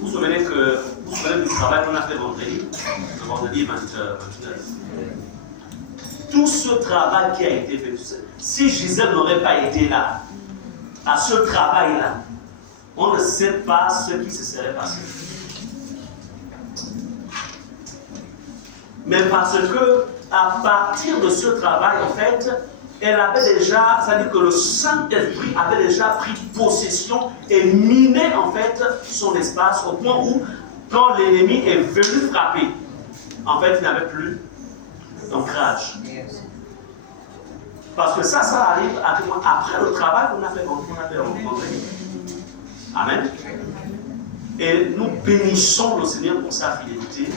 Vous vous souvenez du travail qu'on a fait vendredi 29. Tout ce travail qui a été fait, si Gisèle n'aurait pas été là, à ce travail-là, on ne sait pas ce qui se serait passé. Mais parce que, à partir de ce travail, en fait, elle avait déjà, c'est-à-dire que le Saint-Esprit avait déjà pris possession et miné, en fait, son espace au point où, quand l'ennemi est venu frapper, en fait, il n'y avait plus d'ancrage. Parce que ça arrive après le travail qu'on a fait vendredi. Amen. Et nous bénissons le Seigneur pour sa fidélité.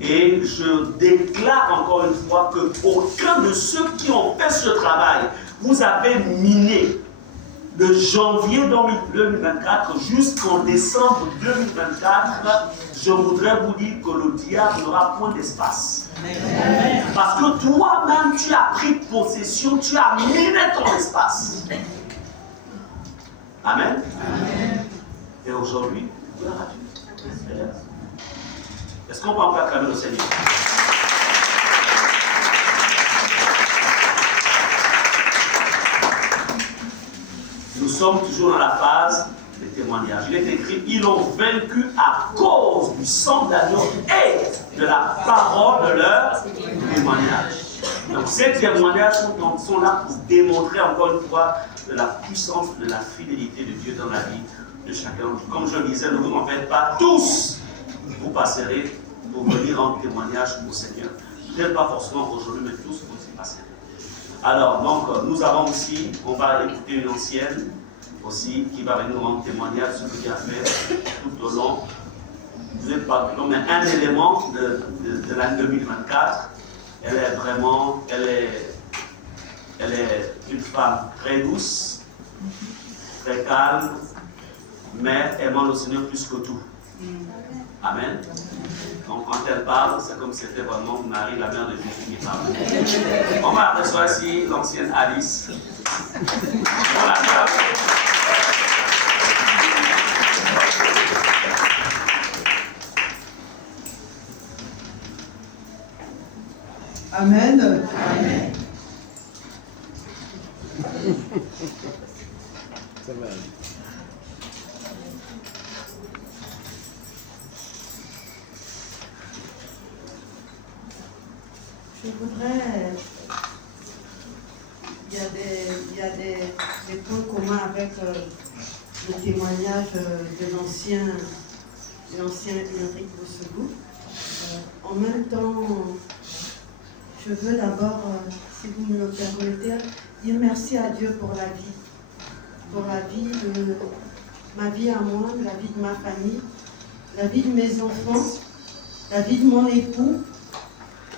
Et je déclare encore une fois que aucun de ceux qui ont fait ce travail, vous avez miné de janvier 2024 jusqu'en décembre 2024, je voudrais vous dire que le diable n'aura point d'espace. Parce que toi-même, tu as pris possession, tu as miné ton espace. Amen. Amen. Et aujourd'hui, gloire à Dieu. Est-ce qu'on peut encore acclamer le Seigneur? Nous sommes toujours dans la phase des témoignages. Il est écrit, ils l'ont vaincu à cause du sang d'agneau et de la parole de leur témoignage. Donc ces témoignages sont là pour démontrer encore une fois de la puissance, de la fidélité de Dieu dans la vie de chacun. Comme je le disais, ne vous en faites pas tous. Vous passerez pour venir rendre témoignage au Seigneur. Peut-être pas forcément aujourd'hui, mais tous vous y passerez. Alors, donc, nous avons aussi, on va écouter une ancienne aussi, qui va venir rendre témoignage de ce que Dieu a fait tout au long. Vous n'êtes pas tout au long, mais un élément de l'année 2024. Elle est vraiment, elle est une femme très douce, très calme, mais aimant le Seigneur plus que tout. Amen. Donc quand elle parle, c'est comme si c'était vraiment Marie, la mère de Jésus, qui parle. On va apercevoir ici l'ancienne Alice. Voilà. Amen. Amen. Je voudrais, il y a des points communs avec le témoignage de l'ancien Ulrich Bossegou. En même temps, je veux d'abord, si vous me le permettez, dire merci à Dieu pour la vie de ma vie à moi, la vie de ma famille, la vie de mes enfants, la vie de mon époux,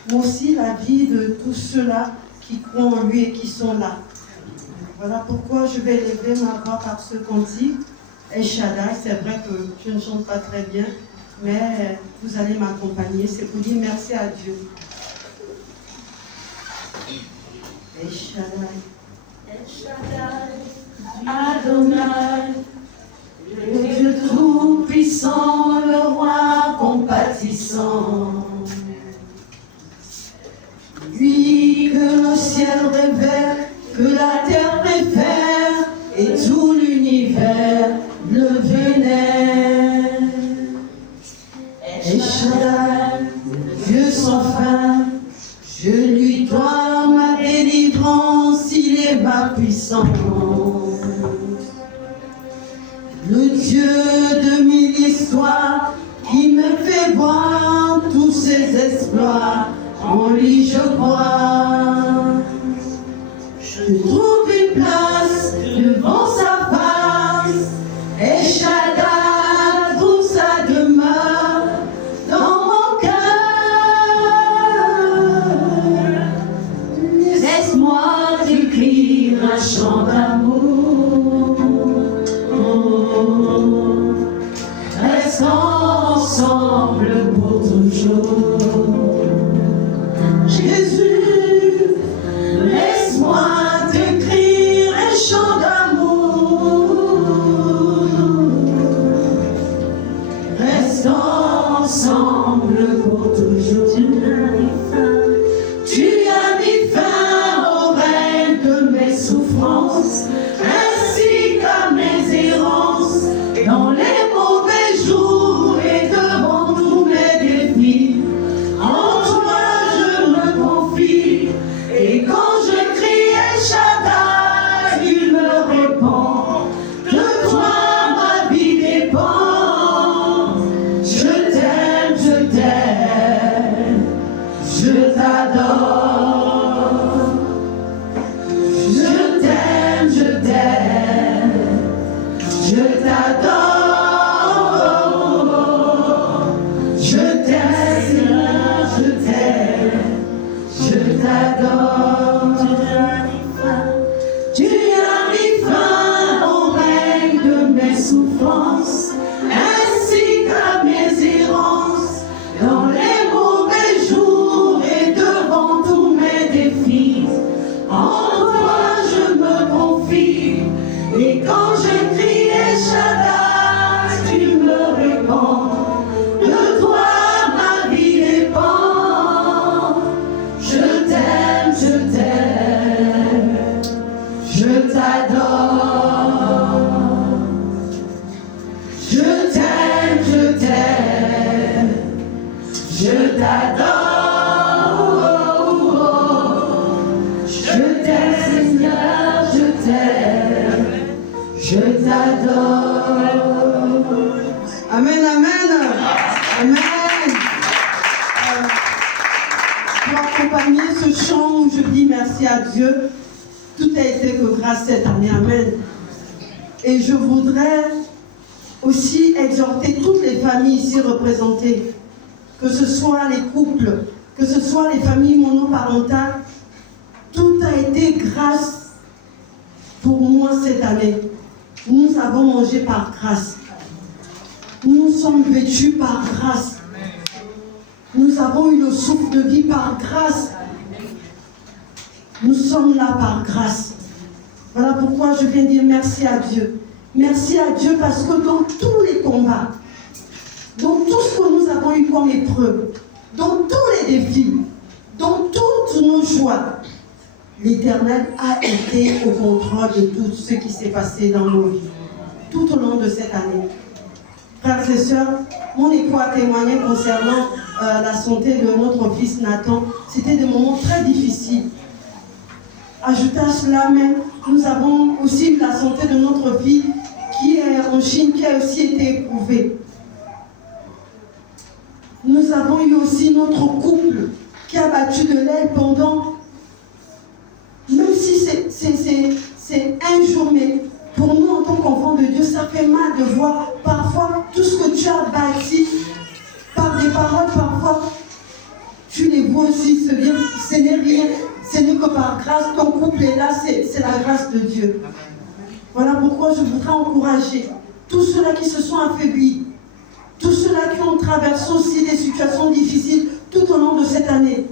mais aussi la vie de tous ceux-là qui croient en lui et qui sont là. Voilà pourquoi je vais élever ma voix par ce qu'on dit. El Shaddai, c'est vrai que je ne chante pas très bien, mais vous allez m'accompagner. C'est pour dire merci à Dieu. El Shaddai, El Shaddai, Adonai, le Dieu tout-puissant, le roi compatissant. Lui que le ciel révère, que la terre préfère, et tout l'univers le vénère. El Shaddai, Dieu sans fin, je lui dois ma délivrance, il est ma puissance. Le Dieu de mille histoires, qui me fait voir tous ses exploits, en lui je crois. Je trouve une place devant sa face, et Shaddai trouve sa demeure dans mon cœur. Laisse-moi t'écrire un chant d'amour. Restons ensemble pour toujours. Jésus, laisse-moi t'écrire ensemble pour toujours. Tu as mis fin au règne de mes souffrances, ainsi qu'à mes errances, dans les mauvais jours et devant tous mes défis. En toi je me confie, et quand je crie El Shaddai, il me répond. De toi ma vie dépend. Je t'aime, je t'adore. Je t'aime, je t'adore. Je t'aime, Seigneur, je t'adore. Tu as mis fin au règne de mes souffrances, ainsi qu'à mes errances, dans les mauvais jours et devant tous mes défis. En toi je me confie, et quand je crie El Shaddai, tu me réponds. De toi ma vie dépend. Je t'aime, je t'adore. Je t'aime, je t'adore. Je t'aime, Seigneur, je t'adore. Amen, amen. Amen. Pour accompagner ce chant où je dis merci à Dieu, tout a été que grâce cette année. Amen. Et je voudrais aussi exhorter toutes les familles ici représentées, que ce soit les couples, que ce soit les familles monoparentales, tout a été grâce pour moi cette année. Nous avons mangé par grâce. Nous sommes vêtus par grâce. Nous avons eu le souffle de vie par grâce. Nous sommes là par grâce. Voilà pourquoi je viens dire merci à Dieu. Merci à Dieu parce que dans tous les combats, dans tout ce que nous avons eu comme épreuve, dans tous les défis, dans toutes nos joies, l'Éternel a été au contrôle de tout ce qui s'est passé dans nos vies, tout au long de cette année. Frères et sœurs, mon époux a témoigné concernant la santé de notre fils Nathan. C'était des moments très difficiles. Ajoutant à cela même, nous avons aussi la santé de notre fille qui est en Chine, qui a aussi été éprouvée. Nous avons eu aussi notre couple qui a battu de l'aile pendant, même si c'est un jour, mais pour nous en tant qu'enfants de Dieu, ça fait mal de voir parfois tout ce que tu as bâti par des paroles, parfois tu les vois aussi se dire, ce n'est rien, ce n'est que par grâce, ton couple est là, c'est la grâce de Dieu. Voilà pourquoi je voudrais encourager tous ceux-là qui se sont affaiblis, tous ceux-là qui ont traversé aussi des situations difficiles tout au long de cette année,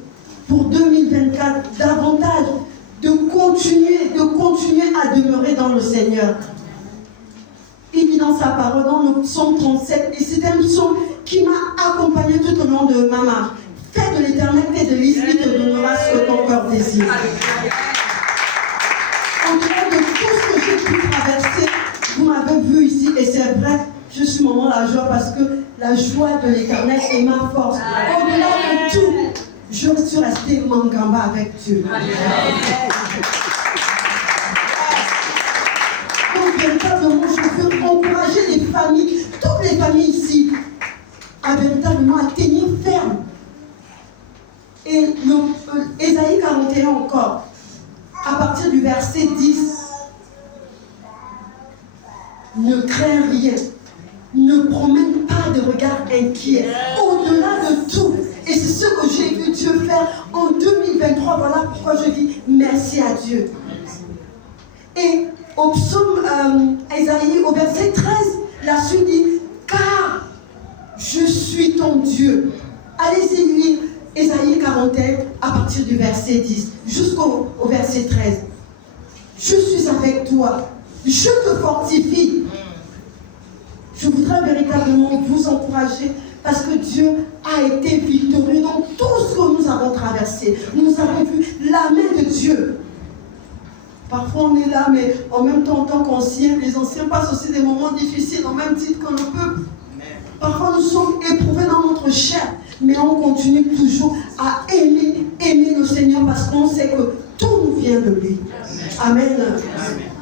pour 2024, davantage de continuer à demeurer dans le Seigneur. Il dit dans sa parole, dans le psaume 37, et c'est un psaume qui m'a accompagné tout au long de ma marche. Fais de l'éternel tes délices, il te donnera ce que ton cœur désire. En dehors de tout ce que j'ai pu traverser, vous m'avez vu ici, et c'est vrai, je suis maman la joie parce que la joie de l'éternel est ma force. Au-delà de tout, je suis restée mangamba avec Dieu. Donc, véritablement, je veux encourager les familles, toutes les familles ici, à véritablement à tenir ferme. Et Ésaïe 41 encore, à partir du verset 10, ne crains rien, ne promène pas de regard inquiet, au-delà de tout. Et c'est ce que j'ai vu Dieu faire en 2023. Voilà pourquoi je dis merci à Dieu. Et au psaume Ésaïe, au verset 13, la suite dit, car je suis ton Dieu. Allez-y lire Ésaïe 41 à partir du verset 10 jusqu'au verset 13. Je suis avec toi, je te fortifie. Je voudrais véritablement vous encourager Parce que Dieu a été victorieux dans tout ce que nous avons traversé. Nous avons vu la main de Dieu. Parfois on est là, mais en même temps, en tant qu'anciens, les anciens passent aussi des moments difficiles, au même titre que le peuple. Parfois nous sommes éprouvés dans notre chair, mais on continue toujours à aimer le Seigneur parce qu'on sait que tout nous vient de lui. Amen.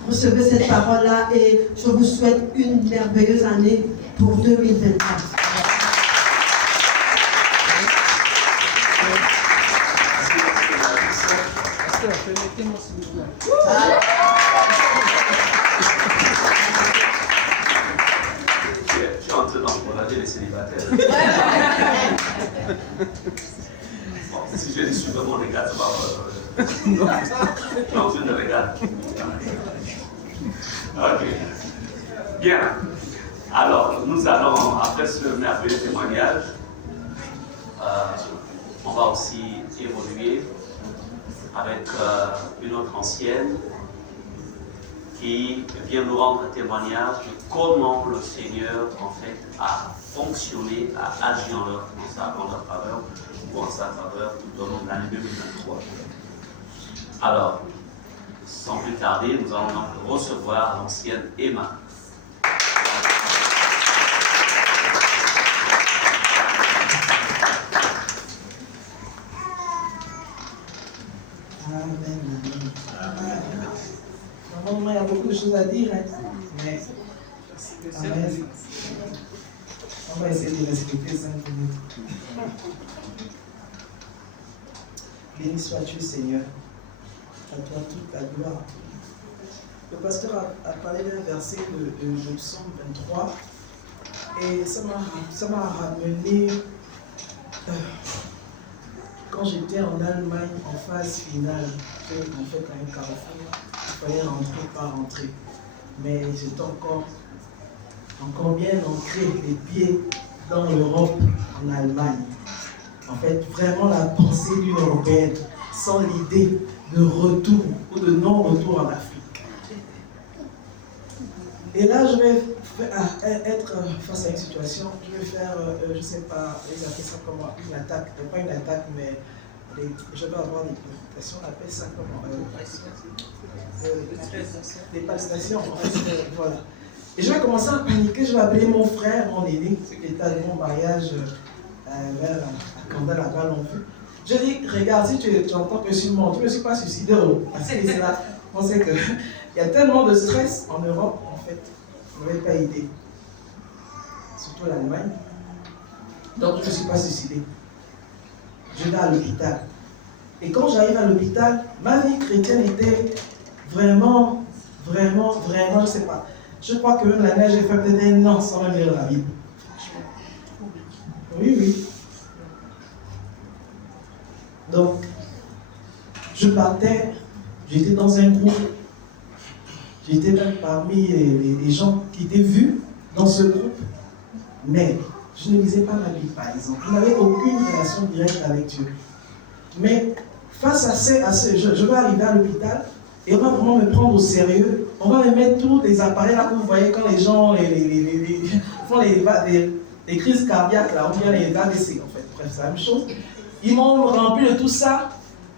Recevez cette parole-là et je vous souhaite une merveilleuse année pour 2024. Permettez-moi s'il vous plaît. Je suis entré dans le projet des célibataires. Bon, si je dis super mon regard, ça va. Non, je ne regarde. Ok. Bien. Alors, nous allons, après ce merveilleux témoignage, on va aussi évoluer avec une autre ancienne qui vient nous rendre un témoignage de comment le Seigneur en fait a fonctionné, a agi en leur faveur ou en sa faveur tout au long de l'année 2023. Alors, sans plus tarder, nous allons donc recevoir l'ancienne Emma. Amen. Normalement, il y a beaucoup de choses à dire, hein. Mais amen. On va essayer de respecter 5 minutes. Béni sois-tu, Seigneur. À toi toute la gloire. Le pasteur a parlé d'un verset de Psaume 23 et ça m'a ramené quand j'étais en Allemagne en phase finale. J'étais en fait à un carrefour, il fallait rentrer, pas rentrer. Mais j'étais encore bien ancré, les pieds dans l'Europe, en Allemagne. En fait, vraiment la pensée d'une Européenne, sans l'idée de retour ou de non-retour en Afrique. Et là, je vais être face à une situation, je vais faire, je ne sais pas, ils appellent ça comment, une attaque, pas une attaque, mais je vais avoir des préoccupations, on appelle ça comment, des palpitations, en fait, voilà. Et je vais commencer à paniquer, je vais appeler mon frère, mon aîné, qui était à mon mariage vers Kanda, là-bas, l'on vu. Je dis, regarde, si tu entends que je suis mort, tu ne me suis pas suicidé, parce que c'est là, on sait qu'il y a tellement de stress en Europe, en fait, on n'avait pas idée. Surtout l'Allemagne. Donc, je ne me suis pas suicidé. Je vais à l'hôpital. Et quand j'arrive à l'hôpital, ma vie chrétienne était vraiment, je ne sais pas. Je crois que même l'année, j'ai fait peut-être un an sans même lire la Bible. Oui. Donc, je partais, j'étais dans un groupe, j'étais même parmi les gens qui étaient vus dans ce groupe, mais je ne lisais pas la Bible, par exemple. Je n'avais aucune relation directe avec Dieu. Mais face à ce je vais arriver à l'hôpital et on va vraiment me prendre au sérieux. On va me mettre tous les appareils là que vous voyez quand les gens font les crises cardiaques, là, on vient les ADC en fait. Bref, c'est la même chose. Ils m'ont rempli de tout ça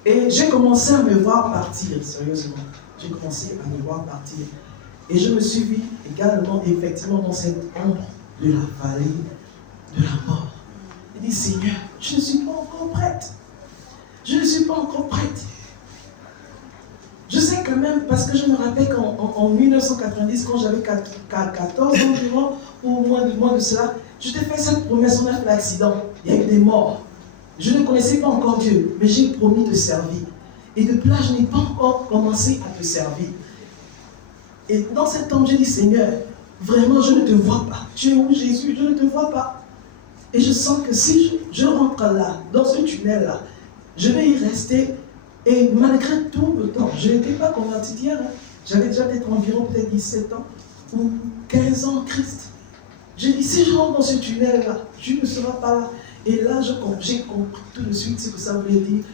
et j'ai commencé à me voir partir, sérieusement. J'ai commencé à me voir partir. Et je me suis vu également, effectivement, dans cette ombre de la vallée de la mort. J'ai dit, Seigneur, je ne suis pas encore prête. Je ne suis pas encore prête. Je sais quand même, parce que je me rappelle qu'en 1990, quand j'avais 14 ans environ, ou moins de cela, je t'ai fait cette promesse, on a fait l'accident. Il y a eu des morts. Je ne connaissais pas encore Dieu, mais j'ai promis de servir. Et depuis là, je n'ai pas encore commencé à te servir. Et dans cet temps, j'ai dit, Seigneur, vraiment, je ne te vois pas. Tu es où, Jésus? Je ne te vois pas. Et je sens que si je rentre là, dans ce tunnel-là, je vais y rester. Et malgré tout le temps, je n'étais pas converti hier. J'avais déjà peut-être environ 17 ans ou 15 ans en Christ. J'ai dit, si je rentre dans ce tunnel-là, tu ne seras pas là. Et là, j'ai compris tout de suite ce que ça voulait dire.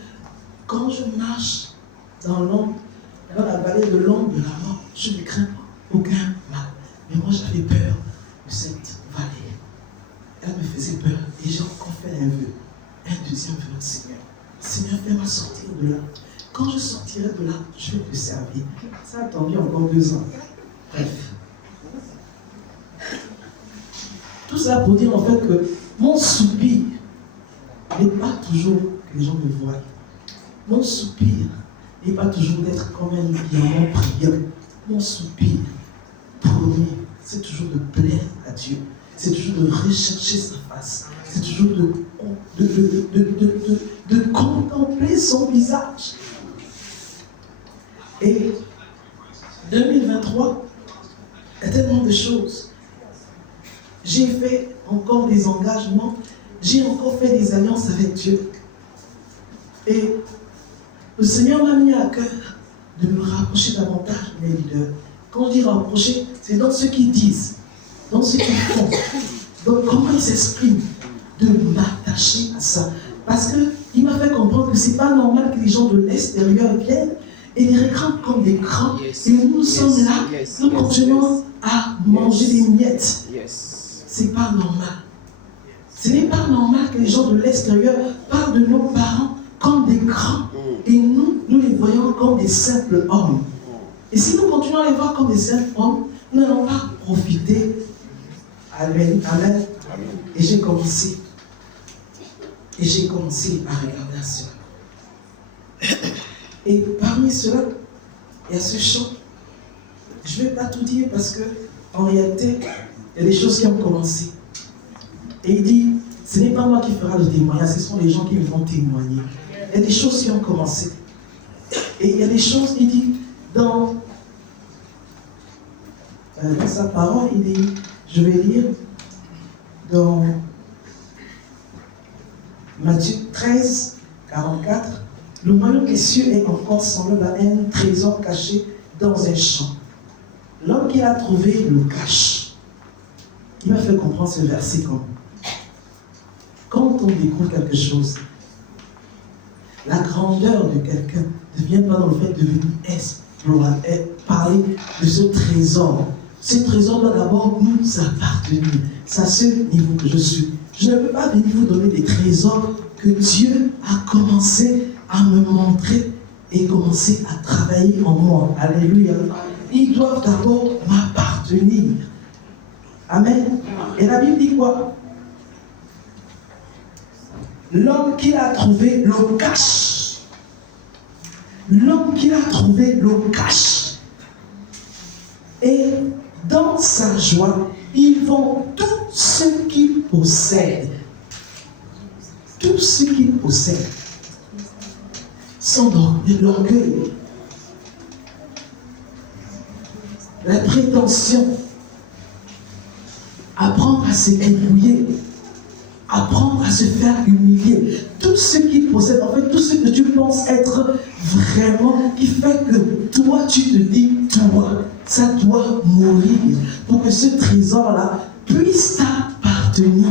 Quand je marche dans la vallée de l'ombre de la mort, je ne crains aucun mal. Mais moi, j'avais peur de cette vallée. elle me faisait peur. Et j'ai encore fait un vœu. Un deuxième vœu au Seigneur. Seigneur, fais-moi sortir de là. Quand je sortirai de là, je vais te servir. Ça a attendu encore 2 ans. Bref. Tout ça pour dire en fait que mon soupir n'est pas toujours que les gens me voient. Mon soupir n'est pas toujours d'être comme un diamant brillant. Mon soupir, premier, c'est toujours de plaire à Dieu. C'est toujours de rechercher sa face. C'est toujours de contempler son visage. Et 2023, il y a tellement de choses. J'ai fait encore des engagements. J'ai encore fait des alliances avec Dieu. Et le Seigneur m'a mis à cœur de me rapprocher davantage de mes leaders. Quand je dis rapprocher, c'est dans ce qu'ils disent, dans ce qu'ils font, dans comment ils s'expriment, de m'attacher à ça. Parce qu'il m'a fait comprendre que ce n'est pas normal que les gens de l'extérieur viennent et les regardent comme des grands. Et nous sommes là, nous continuons à manger des miettes. Ce n'est pas normal. Ce n'est pas normal que les gens de l'extérieur parlent de nos parents comme des grands. Et nous les voyons comme des simples hommes. Et si nous continuons à les voir comme des simples hommes, nous n'allons pas profiter. Amen. Amen. Et j'ai commencé. Et j'ai commencé à regarder à cela. Et parmi cela, il y a ce chant. Je ne vais pas tout dire parce que, en réalité, il y a des choses qui ont commencé. Et il dit, ce n'est pas moi qui fera le témoignage, ce sont les gens qui vont témoigner. Il y a des choses qui ont commencé. Et il y a des choses, il dit, dans sa parole, il dit, je vais lire dans Matthieu 13, 44, le royaume des cieux est encore semblable à un trésor caché dans un champ. L'homme qui l'a trouvé le cache. Il m'a fait comprendre ce verset comme quand on découvre quelque chose, la grandeur de quelqu'un ne vient pas dans le fait de venir parler de ce trésor. Ce trésor doit d'abord nous appartenir. C'est à ce niveau que je suis. Je ne peux pas venir vous donner des trésors que Dieu a commencé à me montrer et commencer à travailler en moi. Alléluia. Ils doivent d'abord m'appartenir. Amen. Et la Bible dit quoi? L'homme qui l'a trouvé le cache. L'homme qui l'a trouvé le cache. Et dans sa joie, il vend tout ce qu'il possède. Tout ce qu'il possède. Sans l'orgueil. La prétention. Apprendre à se débrouiller. Apprendre à se faire humilier. Tout ce qu'il possède, en fait, tout ce que tu penses être vraiment, qui fait que toi, tu te dis, toi, ça doit mourir pour que ce trésor-là puisse t'appartenir.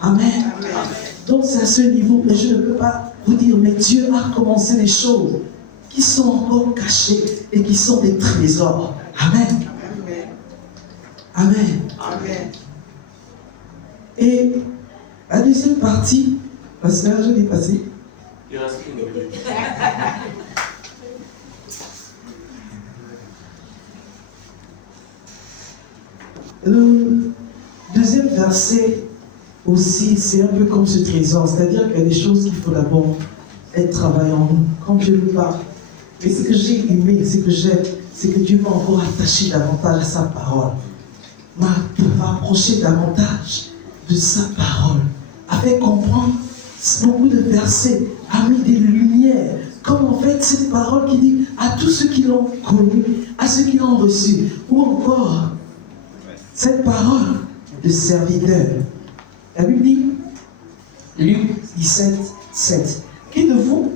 Amen. Amen. Donc, c'est à ce niveau, et je ne peux pas vous dire, mais Dieu a commencé des choses qui sont encore cachées et qui sont des trésors. Amen. Amen. Amen. Et la deuxième partie, parce que là, je l'ai passé. Il reste une minute. Le deuxième verset aussi, c'est un peu comme ce trésor, c'est-à-dire qu'il y a des choses qu'il faut d'abord être travaillé en nous. Quand Dieu nous parle, et ce que j'ai aimé, ce que j'aime, c'est que Dieu m'a encore attaché davantage à sa parole, m'a rapproché davantage de sa parole, a fait comprendre beaucoup de versets, a mis des lumières, comme en fait cette parole qui dit à tous ceux qui l'ont connu, à ceux qui l'ont reçu, ou encore cette parole de serviteur. La Bible dit, Luc 17, 7, qui de vous,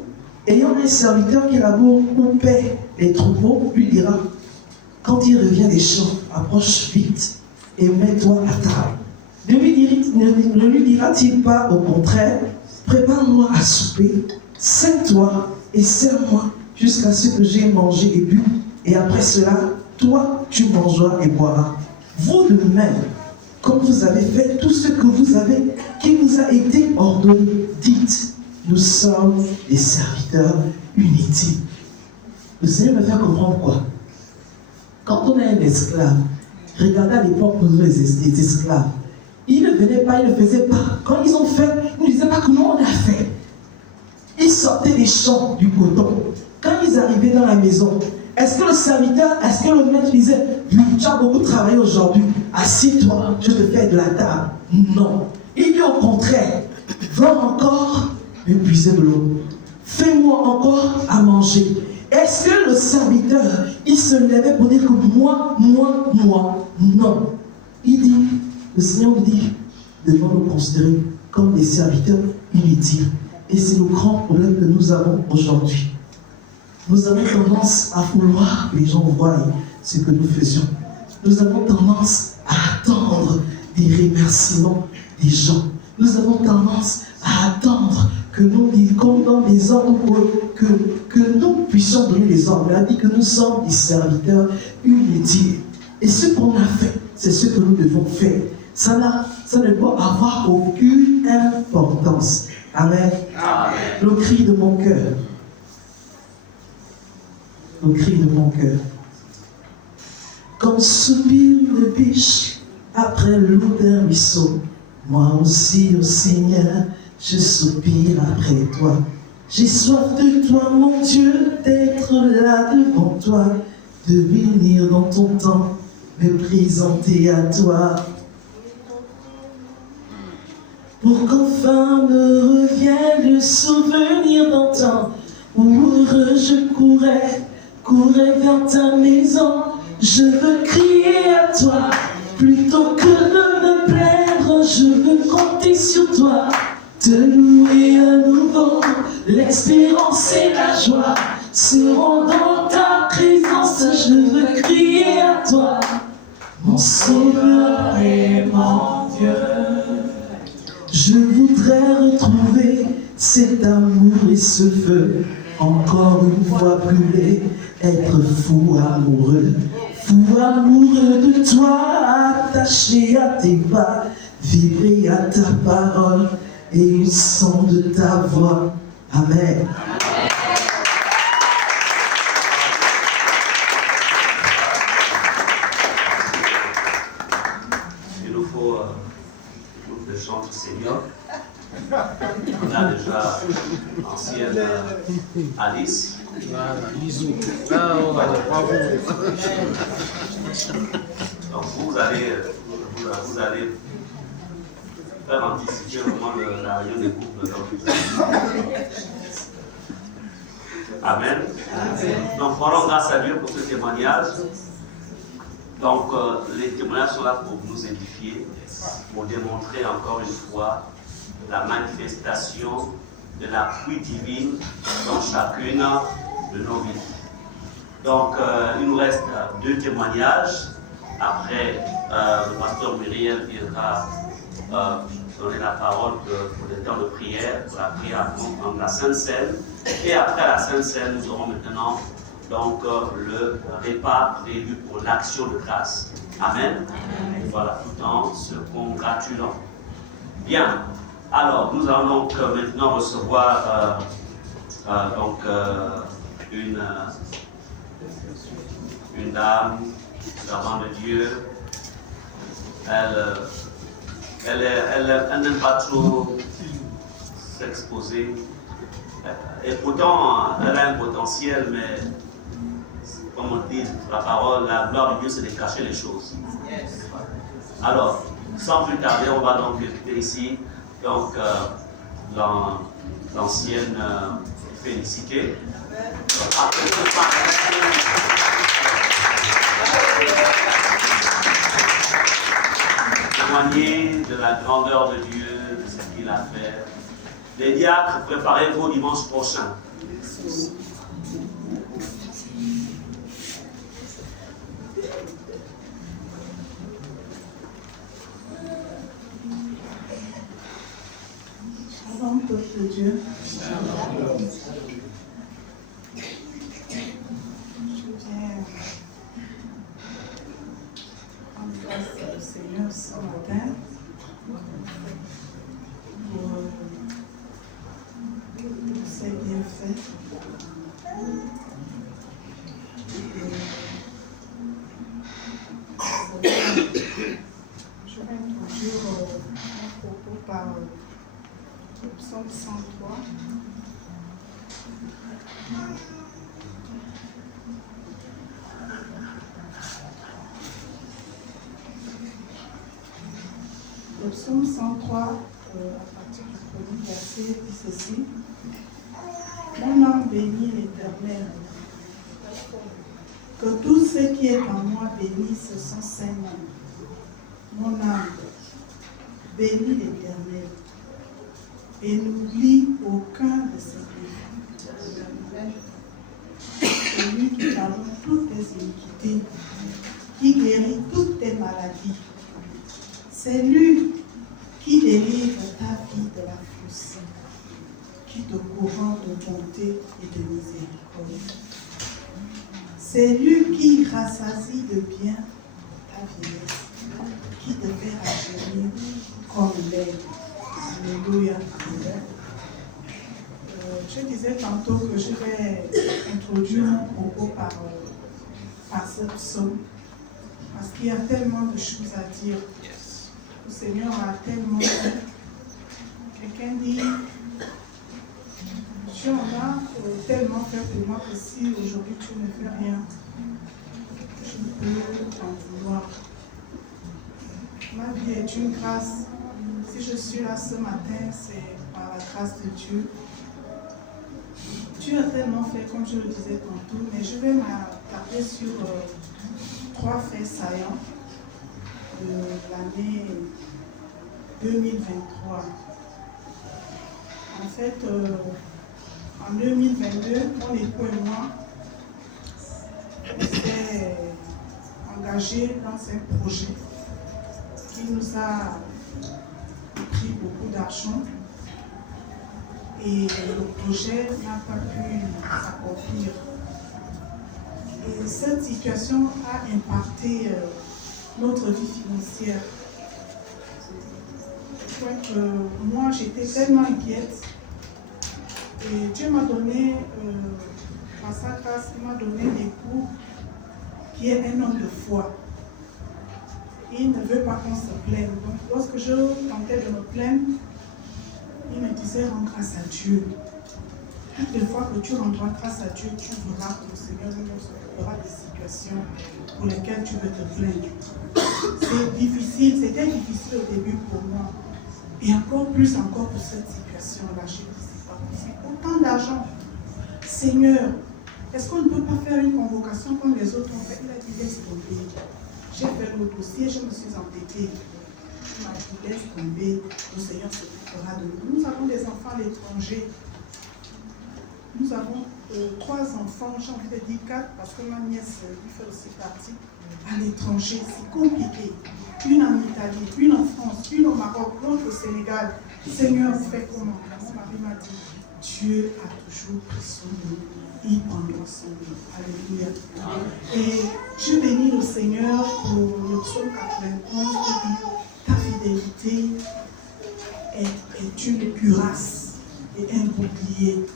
ayant un serviteur qui laboure ou paie les troupeaux, lui dira, quand il revient des champs, approche vite et mets-toi à table. Ne lui dira-t-il pas au contraire, prépare-moi à souper, sers-toi et sers-moi jusqu'à ce que j'ai mangé et bu, et après cela, toi, tu mangeras et boiras. Vous de même, comme vous avez fait tout ce que vous avez nous a été ordonné. Dites, nous sommes des serviteurs inutiles. Le Seigneur va faire comprendre quoi? Quand on est un esclave, regardez à l'époque où nous les esclaves, ils ne venaient pas, ils ne faisaient pas. Quand ils ont fait, ils ne disaient pas que nous on a fait. Ils sortaient des champs du coton. Quand ils arrivaient dans la maison, est-ce que le serviteur, est-ce que le maître disait, oui, tu as beaucoup travaillé aujourd'hui, assieds-toi, je te fais de la table? Non. Il dit au contraire, va encore me puiser de l'eau. Fais-moi encore à manger. Est-ce que le serviteur, il se levait pour dire que moi? Non. Il dit, le Seigneur nous dit, devons nous considérer comme des serviteurs inutiles. Et c'est le grand problème que nous avons aujourd'hui. Nous avons tendance à vouloir que les gens voient ce que nous faisions. Nous avons tendance à attendre des remerciements des gens. Nous avons tendance à attendre que nous disions dans des ordres que nous puissions donner des ordres. Il a dit que nous sommes des serviteurs inutiles. Et ce qu'on a fait, c'est ce que nous devons faire. Ça ne doit avoir aucune importance. Amen. Amen. Le cri de mon cœur. Le cri de mon cœur. Comme soupir de biche après l'eau d'un ruisseau, moi aussi, ô Seigneur, je soupire après toi. J'ai soif de toi, mon Dieu, d'être là devant toi, de venir dans ton temps, me présenter à toi. Pour qu'enfin me revienne le souvenir d'antan, où heureux je courais vers ta maison. Je veux crier à toi, plutôt que de me plaindre, je veux compter sur toi, te louer à nouveau. L'espérance et la joie seront dans ta présence. Je veux crier à toi, mon Sauveur et mon Dieu. Je voudrais retrouver cet amour et ce feu, encore une fois brûlé, être fou amoureux de toi, attaché à tes pas, vibrer à ta parole et au son de ta voix. Amen. Il nous faut un groupe de chants seniors. On a déjà l'ancienne Alice. Bisous. Bravo. Donc vous allez faire anticiper vraiment la réunion des groupes. Amen. Donc rendons grâce à Dieu pour ce témoignage. Donc les témoignages sont là pour nous édifier, pour démontrer encore une fois la manifestation de la pluie divine dans chacune de nos vies. Donc il nous reste 2 témoignages. Après, le pasteur Muriel viendra donner la parole pour le temps de prière, pour la prière en la Sainte Seine. Et après la Sainte Seine, nous aurons maintenant donc, le repas prévu pour l'action de grâce. Amen. Et voilà, tout en se congratulant. Bien. Alors, nous allons donc maintenant recevoir une dame, servante de Dieu. Elle n'aime pas trop s'exposer. Et pourtant, elle a un potentiel, mais comme on dit, la parole, la gloire de Dieu, c'est de cacher les choses. Alors, sans plus tarder, on va donc écouter ici donc, l'ancienne Félicité. Témoigner de la grandeur de Dieu, de ce qu'il a fait. Les diacres, préparez-vous dimanche prochain. Shalom, peuple de Dieu. Je viens en face du Seigneur ce matin mon propos par le psaume 103. Le psaume 103, à partir du premier verset, dit ceci. Mon âme bénit l'Éternel. Que tout ce qui est en moi bénisse son Saint-Nom. Mon âme bénit l'Éternel et n'oublie aucun de ses bienfaits. C'est lui qui pardonne toutes tes iniquités, qui guérit toutes tes maladies. C'est lui qui délivre ta vie de la fosse, qui te courant de bonté et de miséricorde. C'est lui qui rassasie de bien ta vieillesse, qui te fait rajeunir comme l'air. Alléluia. Je disais tantôt que je vais introduire mon propos par ce psaume, parce qu'il y a tellement de choses à dire. Le Seigneur a tellement fait. Quelqu'un dit, Dieu en a tellement fait pour moi que si aujourd'hui tu ne fais rien, je peux t'en vouloir. Ma vie est une grâce. Si je suis là ce matin, c'est par la grâce de Dieu. Dieu a tellement fait, comme je le disais tantôt, mais je vais m'attarder sur 3 faits saillants de l'année 2023. En fait, en 2022, mon époux et moi, on s'est engagés dans un projet qui nous a pris beaucoup d'argent et le projet n'a pas pu s'accomplir. Et cette situation a impacté notre vie financière. Donc, moi, j'étais tellement inquiète. Et Dieu m'a donné, par sa grâce, il m'a donné l'époux qui est un homme de foi. Il ne veut pas qu'on se plaigne. Donc, lorsque je tentais de me plaindre, il me disait rends grâce à Dieu. Toutes les fois que tu rendras grâce à Dieu, tu verras que le Seigneur nous occupera des situations pour lesquelles tu veux te plaindre. C'est difficile, c'était difficile au début pour moi. Et encore plus encore pour cette situation-là. Je dis, c'est pas possible. Autant d'argent. Seigneur, est-ce qu'on ne peut pas faire une convocation comme les autres ont fait? Il a dit, laisse tomber. J'ai fait le dossier, je me suis endettée. Il m'a dit, laisse tomber. Le Seigneur s'occupera de nous. Nous avons des enfants à l'étranger. Nous avons 3 enfants, j'ai envie de dire 4, parce que ma nièce lui fait aussi partie à l'étranger. C'est compliqué. Une en Italie, une en France, une au Maroc, l'autre au Sénégal. Seigneur, fais comment? Mon mari m'a dit, Dieu a toujours pris son nom. Il prendra son nom. Alléluia. Et je bénis le Seigneur pour le psaume 91 qui dit, ta fidélité est une cuirasse et un bouclier.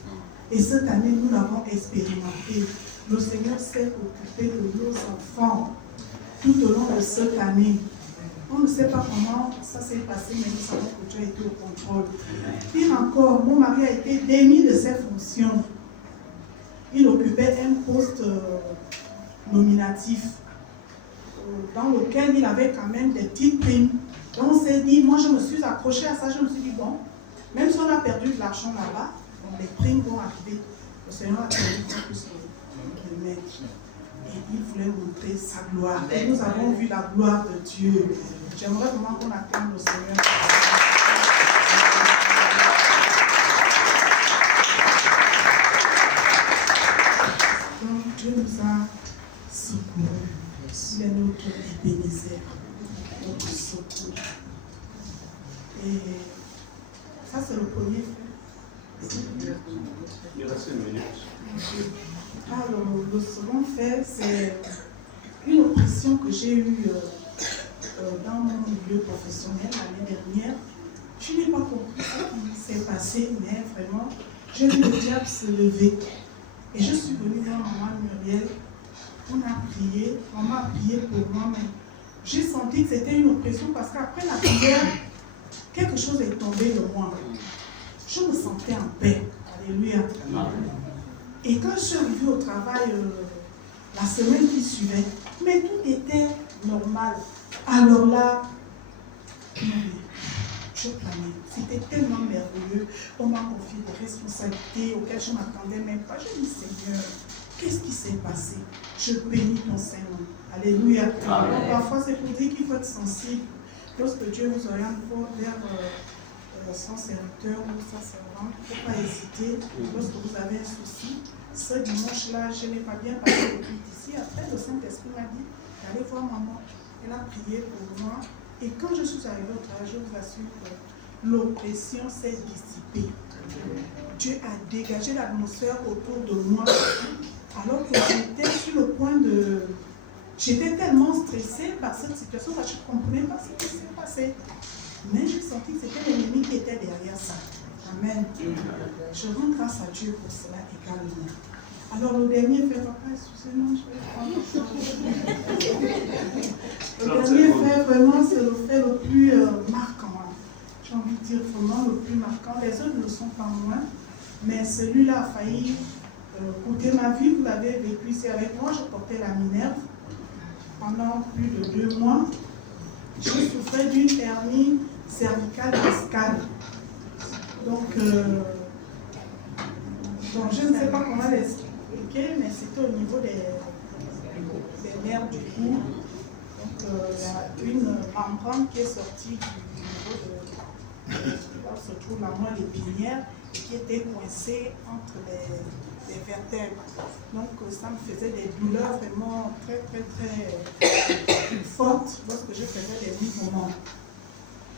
Et cette année, nous l'avons expérimenté. Le Seigneur s'est occupé de nos enfants tout au long de cette année. On ne sait pas comment ça s'est passé, mais nous savons que Dieu a été au contrôle. Pire encore, mon mari a été démis de ses fonctions. Il occupait un poste nominatif dans lequel il avait quand même des petites primes. Donc on s'est dit, moi je me suis accrochée à ça, je me suis dit, bon, même si on a perdu de l'argent là-bas, les primes vont arriver. Le Seigneur a permis qu'on puisse le mettre. Et il voulait montrer sa gloire. Et nous avons vu la gloire de Dieu. J'aimerais vraiment qu'on acclame le Seigneur. Donc Dieu nous a secourus. Il est notre Ebenezer, notre secours. Et ça c'est le premier fait. Il reste une minute. Alors, le second fait, c'est une oppression que j'ai eue dans mon milieu professionnel l'année dernière. Je n'ai pas compris ce qui s'est passé, mais vraiment, j'ai vu le diable se lever. Et je suis venue voir maman Muriel. On a prié, maman a prié pour moi, mais j'ai senti que c'était une oppression parce qu'après la prière, quelque chose est tombé de moi. Je me sentais en paix. Alléluia. Et quand je suis arrivée au travail la semaine qui suivait, mais tout était normal. Alors là, je planais. C'était tellement merveilleux. On m'a confié des responsabilités auxquelles je ne m'attendais même pas. Je dis, Seigneur, qu'est-ce qui s'est passé? Je bénis ton Saint-Nom. Alléluia. Alors, parfois, c'est pour dire qu'il faut être sensible. Lorsque Dieu vous oriente vers son serviteur ou sa servante, il ne faut pas hésiter. Lorsque vous avez un souci, ce dimanche-là, je n'ai pas bien passé le culte ici. Après, le Saint-Esprit m'a dit d'aller voir maman. Elle a prié pour moi. Et quand je suis arrivée au travail, je vous assure que l'oppression s'est dissipée. Dieu a dégagé l'atmosphère autour de moi. Alors que j'étais sur le point de... J'étais tellement stressée par cette situation que je ne comprenais pas ce qui s'est passé. Mais j'ai senti que c'était l'ennemi qui était derrière ça. Amen. Je rends grâce à Dieu pour cela également. Alors le dernier fait, papa, excusez-moi, je vais prendre le dernier fait, vraiment, c'est le fait le plus marquant. J'ai envie de dire vraiment le plus marquant. Les autres ne le sont pas moins, mais celui-là a failli coûter ma vie. Vous l'avez vécu ici avec moi. Je portais la Minerve pendant plus de 2 mois. Je souffrais d'une hernie cervicale discale. Donc, je ne sais pas comment l'expliquer, mais c'était au niveau des nerfs du cou. Donc, il y a une membrane qui est sortie du niveau de là où se trouve la moelle épinière et qui était coincée entre les vertèbres. Donc, ça me faisait des douleurs vraiment très, très, très fortes lorsque je faisais des mouvements.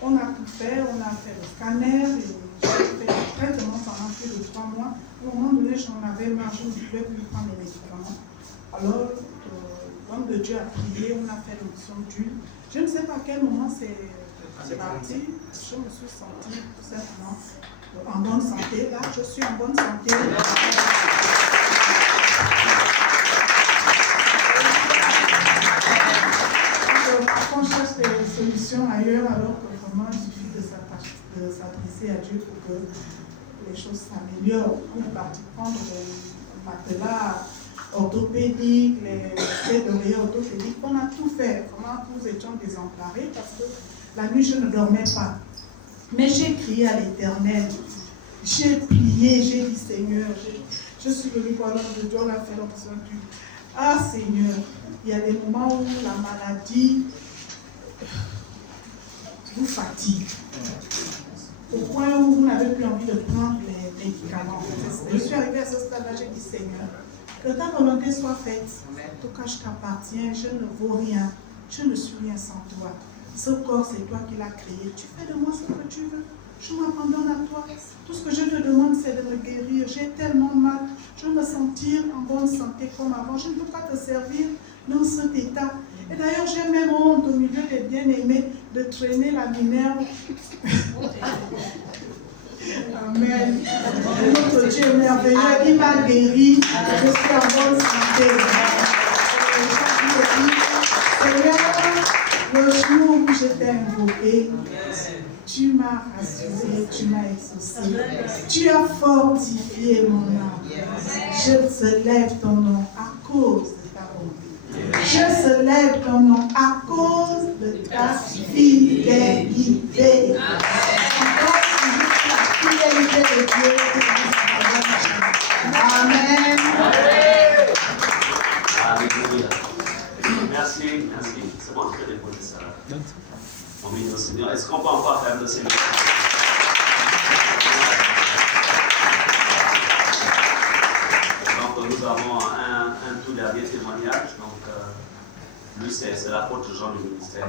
On a tout fait, on a fait le scanner, et j'ai fait le traitement pendant plus de 3 mois. À un moment donné, j'en avais marre, je ne pouvais plus prendre les médicaments. Alors, l'homme de Dieu a prié, on a fait l'onction d'huile. Je ne sais pas à quel moment c'est parti. Je me suis sentie tout simplement en bonne santé. Là, je suis en bonne santé. Quand on cherche des solutions ailleurs, alors que vraiment il suffit de s'adresser à Dieu pour que les choses s'améliorent. On est parti prendre le matelas orthopédique, les oreillers orthopédiques. On a tout fait. Vraiment, nous étions désemparés parce que la nuit, je ne dormais pas. Mais j'ai crié à l'Éternel. J'ai prié, j'ai dit Seigneur, je suis venue voir l'homme de Dieu, on a fait l'onction du. Ah Seigneur, il y a des moments où la maladie vous fatigue. Au point où vous n'avez plus envie de prendre les médicaments. Je suis arrivée à ce stade-là, j'ai dit Seigneur, que ta volonté soit faite. En tout cas, je t'appartiens, je ne vaux rien, je ne suis rien sans toi. Ce corps, c'est toi qui l'as créé. Tu fais de moi ce que tu veux. Je m'abandonne à toi. Tout ce que je te demande, c'est de me guérir. J'ai tellement mal. Je veux me sentir en bonne santé comme avant. Je ne peux pas te servir dans cet état. Et d'ailleurs, j'ai même honte au milieu des bien-aimés de traîner la Minerve. Amen. Notre Dieu est merveilleux. Il m'a guéri. Je suis en bonne santé. Seigneur, le jour où je t'ai invoqué, tu m'as rassuré, tu m'as exaucé. Tu as fortifié mon âme. Je célèbre ton nom à cause de ta bonté. Je célèbre ton nom à cause de ta fidélité. La fidélité de Dieu. Amen. Alléluia. Merci, merci. C'est bon, je vais déposer ça. On bénit au Seigneur. Est-ce qu'on peut encore faire le Seigneur? Donc, nous avons un tout dernier témoignage. Donc, lui, c'est l'apôtre Jean du ministère.